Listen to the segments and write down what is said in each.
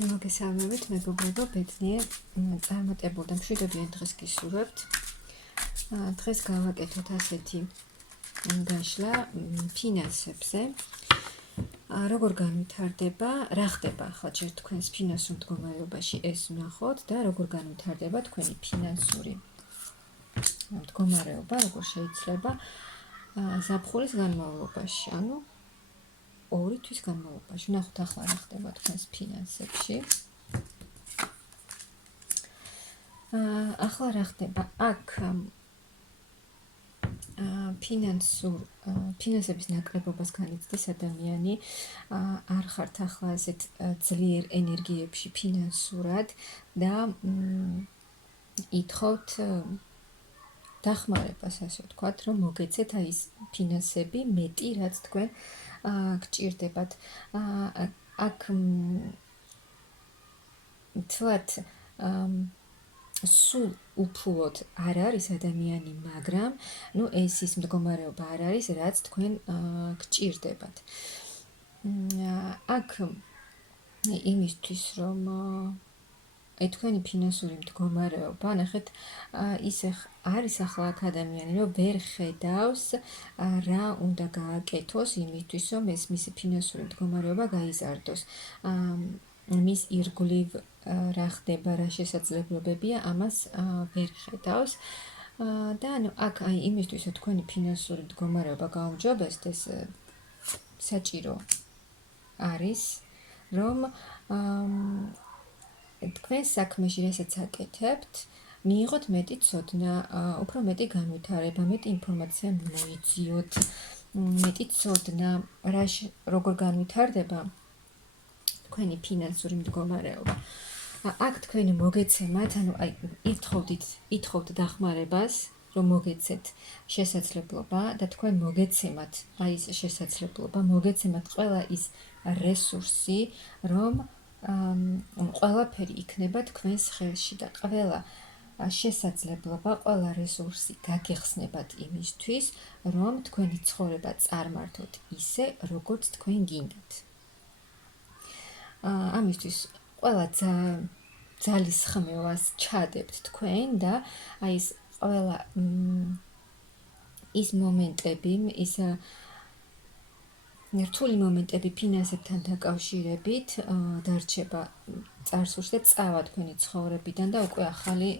მოგესალმებით, მეგობრებო, ბედნიერ წარმატებულ და მშვიდობიან დღეს გისურვებთ. დღეს გავაკეთოთ ასეთი დაშლა ფინანსებზე. როგორ განვითარდება, რა ხდება ახლა ჯერ თქვენს ფინანსურ მდგომარეობაში ეს ვნახოთ და როგორ განვითარდება თქვენი ფინანსური მდგომარეობა, როგორ შეიძლება ზაფხულის განმავლობაში, ანუ 2 თვის განმავლობაში. ვნახოთ ახლა რა ხდება თქვენს ფინანსებში. ახლა რა ხდება? აქ ფინანსების ნაკლებობას განიცდის ადამიანი, არ ხართ ახლა ასეთ ძლიერ ენერგიებში ფინანსურად და ითხოვთ დახმარებას, ასე ვთქვათ, რომ მოგეცეთ აი ეს ფინანსები მეტი, რაც თქვენ გჭირდებათ. აქ თვათ სულ უფულოდ არ არის ადამიანი, მაგრამ ეს ის მდგომარეობა არ არის, რაც თქვენ გჭირდებათ. აქ იმისთვის, რომ თქვენი ფინანსური მდგომარეობა, ნახეთ, ისე არის ახლა აქ ადამიანი, რომ ვერ ხედავს რა უნდა გააკეთოს იმისთვის, რომ ეს მისი ფინანსური მდგომარეობა გაიზარდოს. მის ირგვლივ რა ხდება, რა შესაძლებლობებია, ამას ვერ ხედავს. და აქ იმისთვის, რომ თქვენი ფინანსური მდგომარეობა გაუმჯობესდეს, საჭირო არის, რომ თქვენ საქმეში, რასაც აკეთებთ, მიიღოთ მეტი ცოდნა, უფრო მეტი განვითარება, მეტი ინფორმაცია მოიძიოთ, მეტი ცოდნა, როგორ განვითარდება თქვენი ფინანსური მდგომარეობა. აქ თქვენი მოგეცემათ, ითხოვთ დახმარებას, რომ მოგეცეთ შესაძლებლობა და თქვენ მოგეცემათ აი ეს შესაძლებლობა, მოგეცემათ ყველა ის რესურსი, რომ ყველაფერი იქნება თქვენს ხელში და ყველა შესაძლებლობა, ყველა რესურსი გაგეხსნებათ იმისთვის, რომ თქვენი ცხოვრება წარმართოთ ისე, როგორც თქვენ გინდათ. ამისთვის ყველა ძალისხმევას ჩადებთ თქვენ და აი ეს ყველა ის მომენტები, ის რთული მომენტები ფინანსებთან დაკავშირებით დარჩება წარსულში და წავა თქვენი ცხოვრებიდან და უკვე ახალი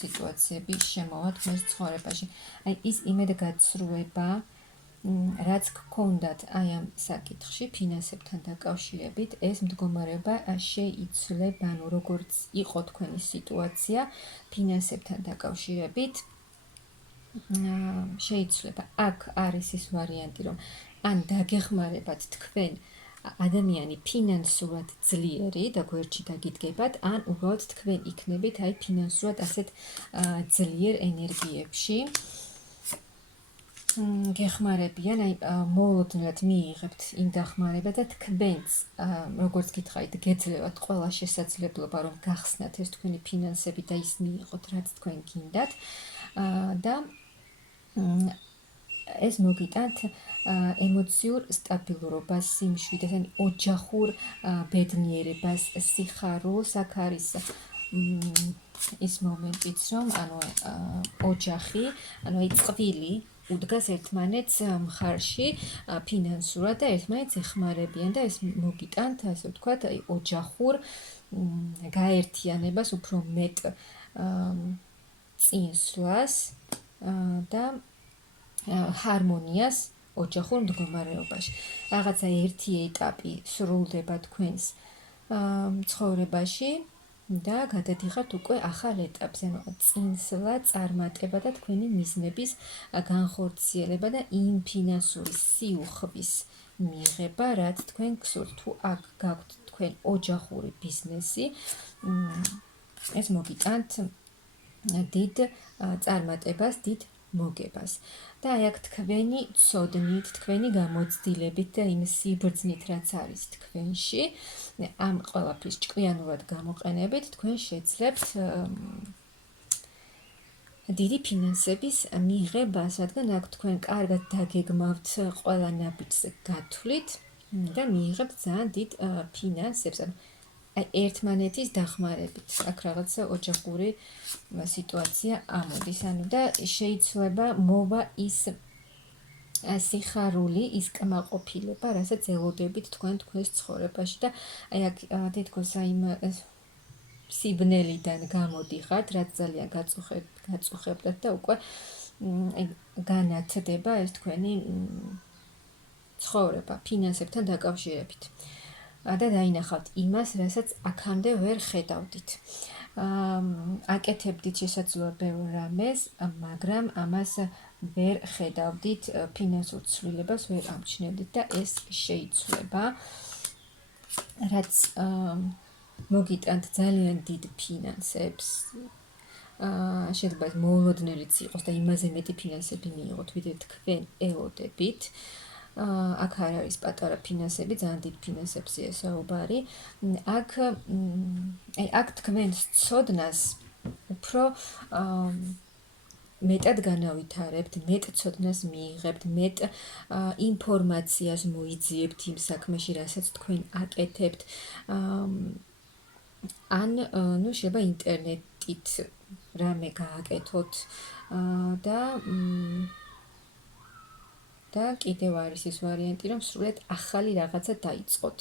სიტუაციები შემოვა თქვენს ცხოვრებაში. აი ის იმედგაცრუება, რაც გქონდათ აი ამ საკითხში ფინანსებთან დაკავშირებით, ეს მდგომარეობა შეიცვლება, ანუ როგორც იყო თქვენი სიტუაცია ფინანსებთან დაკავშირებით, შეიცვლება. აქ არის ის ვარიანტი, რომ ან დაგეხმარებათ თქვენ ადამიანი ფინანსურად ძლიერი და გვერდში დაგიდგებათ, ან უბრალოდ თქვენ იქნებით აი ფინანსურად ასეთ ძლიერ ენერგიებში. გეხმარებიან, აი მოულოდნელად მიიღებთ იმ დახმარება და თქვენც, როგორც გითხარით, გეძლევათ ყველა შესაძლებლობა, რომ გახსნათ ეს თქვენი ფინანსები და ის მიიღოთ, რაც თქვენ გინდათ და ეს მოგიტანთ ემოციურ სტაბილურობას, სიმშვიდეს, ან ოჯახურ ბედნიერებას, სიხარულს. აქ არის ის მომენტიც, რომ ოჯახი, აი წყვილი უდგას ერთმანეთს მხარში ფინანსურად და ერთმანეთს ეხმარებიან და ეს მოგიტანთ, ასე ვთქვათ, აი ოჯახურ გაერთიანებას, უფრო მეტ წინსვლას და ჰარმონიას ოჯახურ მდგომარეობაში. რაღაცა ერთი ეტაპი სრულდება თქვენს ცხოვრებაში და გადადიხართ უკვე ახალ ეტაპზე, წინსვლა, წარმატება და თქვენი მიზნების განხორციელება და იმ ფინანსური სიუხვის მიღება, რაც თქვენ გსურთ. თუ აქ გაქვთ თქვენ ოჯახური ბიზნესი, ეს მოგიტანთ დიდ წარმატებას, დიდ მოგებას. და აი აქ თქვენი ცოდნით, თქვენი გამოცდილებით და იმ სიბრძნით, რაც არის თქვენში, ამ ყველაფრის ჭკვიანურად გამოყენებით, თქვენ შეძლებთ დიდი ფინანსების მიღებას, რადგან აქ თქვენ კარგად დაგეგმავთ ყველა ნაბიჯზე გათვლით და მიიღებთ ძალიან დიდ ფინანსებს. აი ერთმანეთის დახმარებით. აქ რაღაცა ოჯახური სიტუაცია ამოდის, ანუ და შეიცვლება მოვა ის სიხარული, ის კმაყოფილება, რასაც ელოდებით თქვენს ცხოვრებაში და აი აქ თითქოს აი იმ სიბნელიდან გამოდიხართ, რაც ძალიან გაწუხებდათ და უკვე განათდება ეს თქვენი ცხოვრება ფინანსებთან დაკავშირებით. და დაინახავთ იმას, რასაც აქამდე ვერ ხედავდით. აკეთებდით შესაძლოა ბევრ რამეს, მაგრამ ამას ვერ ხედავდით, ფინანსურ ცვლილებას ვერ ამჩნევდით და ეს შეიცვლება, რაც მოგიტანთ ძალიან დიდ ფინანსებს. შეიძლება მოულოდნელიც იყოს და იმაზე მეტი ფინანსები მიიღოთ, ვიდრე თქვენ ელოდებით. აქ არ არის პატარა ფინანსები, ძალიან დიდ ფინანსებზეა საუბარი. აქ თქვენს ცოდნას უფრო მეტად განავითარებთ, მეტ ცოდნას მიიღებთ, მეტ ინფორმაციას მოიძიებთ იმ საქმეში, რასაც თქვენ აკეთებთ. ან შეიძლება ინტერნეტით რამე გააკეთოთ და კიდევ არის ის ვარიანტი, რომ სრულად ახალი რაღაცა დაიწყოთ.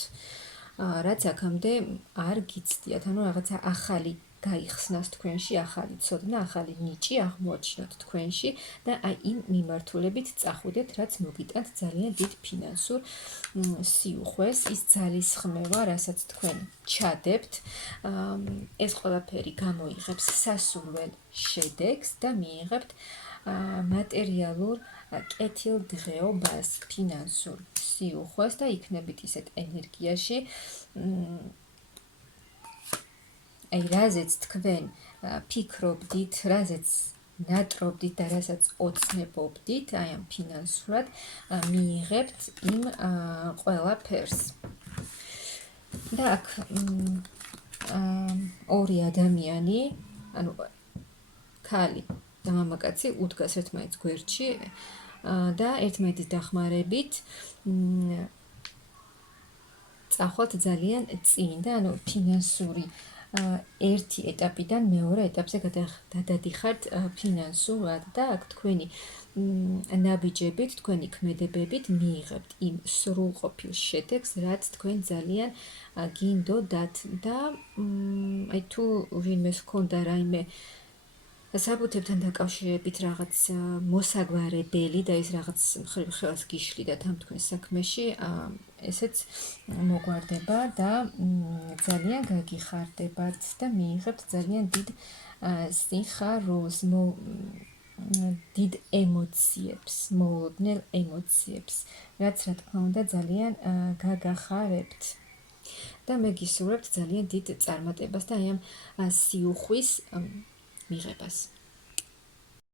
რაც აქამდე არ გიცდიათ, ანუ რაღაცა ახალი გაიხსნას თქვენში, ახალი ცოდნა, ახალი ნიჭი აღმოაჩინოთ თქვენში და აი იმ მიმართულებით წახვიდეთ, რაც მოგიტანთ ძალიან დიდ ფინანსურ სიუხვეს, ის ძალისხმევა, რასაც თქვენ ჩადებთ, ეს ყველაფერი გამოიღებს სასურველ შედეგს და მიიღებთ მატერიალურ კეთილდღეობას, ფინანსურ სიუხვეს და იქნებით ისეთ ენერგიაში, აი რაზეც თქვენ ფიქრობდით, რაზეც ნატრობდით და რასაც ოცნებობდით, აი ამ ფინანსურად მიიღებთ იმ ყველაფერს. და აქ ორი ადამიანი, ანუ ქალი და მამაკაცი უდგას ერთმანეთს გვერდში და ერთმანეთის დახმარებით წახვალთ ძალიან წინ და ანუ ფინანსური ერთი ეტაპიდან მეორე ეტაპზე გადადიხართ ფინანსურად და აქ თქვენი ნაბიჯებით, თქვენი ქმედებებით მიიღებთ იმ სრულყოფილ შედეგს, რაც თქვენ ძალიან გინდოდათ და აი თუ ვინმეს ჰქონდა რაიმე საბუთებთან დაკავშირებით რაღაც მოსაგვარებელი და ის რაღაც მხრივ ხელს გიშლიდათ ამ თქვენს საქმეში, ესეც მოგვარდება და ძალიან გაგიხარდებათ და მიიღებთ ძალიან დიდ სიხარულს, დიდ ემოციებს, მოულოდნელ ემოციებს, რაც რა თქმა უნდა ძალიან გაგახარებთ. და მე გისურვებთ ძალიან დიდ წარმატებას და აი ამ სიუხვის მიღებას.